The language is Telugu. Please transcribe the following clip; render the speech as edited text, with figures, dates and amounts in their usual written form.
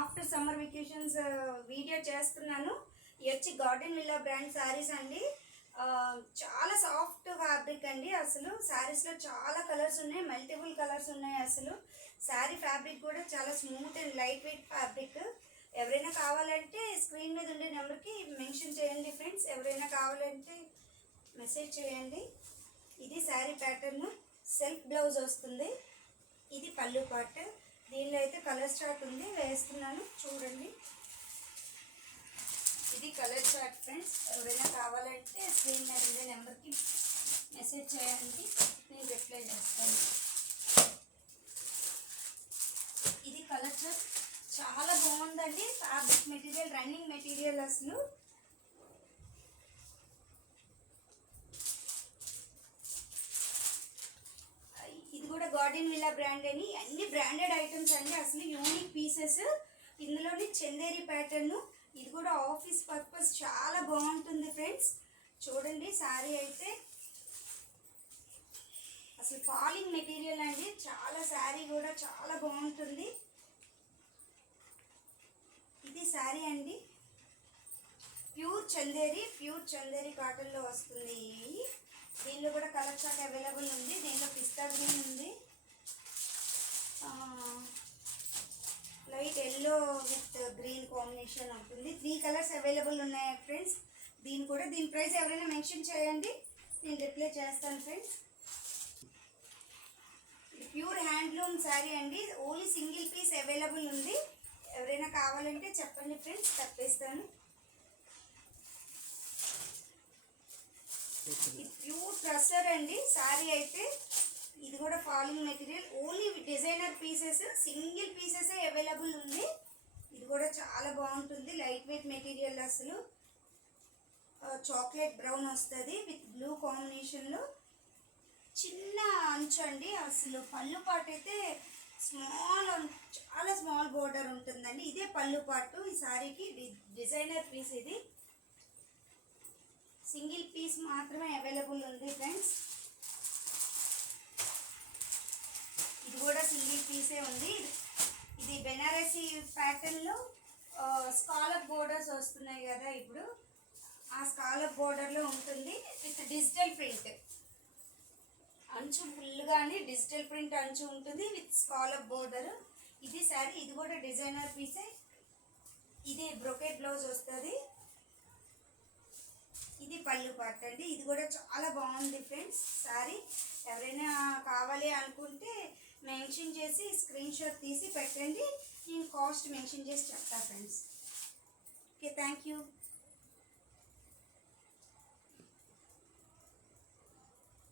ఆఫ్టర్ సమ్మర్ వెకేషన్స్ వీడియో చేస్తున్నాను. ఇది వచ్చి గార్డెన్ విల్లా బ్రాండ్ శారీస్ అండి. చాలా సాఫ్ట్ ఫ్యాబ్రిక్ అండి. అసలు శారీస్లో చాలా కలర్స్ ఉన్నాయి, మల్టిపుల్ కలర్స్ ఉన్నాయి. అసలు శారీ ఫ్యాబ్రిక్ కూడా చాలా smooth and light weight fabric. ఎవరైనా కావాలంటే స్క్రీన్ మీద ఉండే నెంబర్కి మెన్షన్ చేయండి ఫ్రెండ్స్. ఎవరైనా కావాలంటే మెసేజ్ చేయండి. ఇది శారీ ప్యాటర్న్, సెల్ఫ్ బ్లౌజ్ వస్తుంది. ఇది పళ్ళు పార్ట్. దీనిలో అయితే కలర్ చార్ట్ ఉంది, వేస్తున్నాను చూడండి. ఇది కలర్ చార్ట్ ఫ్రెండ్స్. ఎవరైనా కావాలంటే స్క్రీన్ మీద ఉండే నెంబర్కి మెసేజ్ చేయండి, నేను రిప్లై చేస్తాను. ఇది కలర్ చార్ట్ చాలా బాగుందండి. Fabric material, running material. అసలు ఇది కూడా గార్డెన్ విల్లా బ్రాండ్ అని, అన్ని బ్రాండెడ్ ఐటమ్స్ అండి. అసలు యూనిక్ పీసెస్. ఇందులోని చందేరి ప్యాటర్న్. ఇది కూడా ఆఫీస్ పర్పస్ చాలా బాగుంటుంది ఫ్రెండ్స్. చూడండి శారీ అయితే అసలు ఫాలింగ్ మెటీరియల్ అండి. చాలా శారీ కూడా చాలా బాగుంటుంది. ఇది శారీ అండి, ప్యూర్ చందేరి కాటన్లో వస్తుంది. దీనిలో కూడా కలర్ చార్ట్ అవైలబుల్ ఉంది. దీనిలో పిస్తా గ్రీన్ ఉంది, light yellow with green combination ఉంటుంది. 3 కలర్స్ అవైలబుల్ ఉన్నాయి ఫ్రెండ్స్. దీని ప్రైస్ ఎవరైనా మెన్షన్ చేయండి, నేను రిప్లై చేస్తాను ఫ్రెండ్స్. ప్యూర్ హ్యాండ్లూమ్ శారీ అండి. ఓన్లీ సింగిల్ పీస్ అవైలబుల్ ఉంది. ఎవరైనా కావాలంటే చెప్పండి ఫ్రెండ్స్, తప్పేస్తాను. ఇది ప్యూర్ ట్రస్సర్ అండి శారీ అయితే. ఇది కూడా falling material. Only designer pieces, single pieces available ఉంది. ఇది కూడా చాలా బాగుంటుంది, లైట్ వెయిట్ మెటీరియల్. అసలు చాక్లెట్ బ్రౌన్ వస్తుంది విత్ బ్లూ కాంబినేషన్లో. చిన్న అంచు అండి. అసలు పళ్ళు పాటు అయితే చాలా స్మాల్ బోర్డర్ ఉంటుందండి. ఇదే పళ్ళు పాటు ఈ శారీకి. డిజైనర్ పీస్ ఇది. సింగిల్ పీస్ మాత్రమే అవైలబుల్ ఉంది ఫ్రెండ్స్. ఇది కూడా సింగిల్ పీసే ఉంది. ఇది బెనారసీ ప్యాటర్న్లో స్కాలప్ బోర్డర్స్ వస్తున్నాయి కదా ఇప్పుడు, ఆ స్కాలప్ బోర్డర్లో ఉంటుంది విత్ డిజిటల్ ప్రింట్. అంచు ఫుల్గానే డిజిటల్ ప్రింట్ అంచు ఉంటుంది విత్ స్కాలప్ బోర్డర్. ఇది శారీ. ఇది కూడా డిజైనర్ పీసే. ఇది బ్రొకెట్ బ్లౌజ్ వస్తుంది. ఇది పళ్ళు పార్ట్ అండి. ఇది కూడా చాలా బాగుంది ఫ్రెండ్స్ శారీ. ఎవరైనా కావాలి అనుకుంటే మెన్షన్ చేసి స్క్రీన్ షాట్ తీసి పెట్టండి, నేను కాస్ట్ మెన్షన్ చేసి చెప్తాను ఫ్రెండ్స్. Okay, thank you.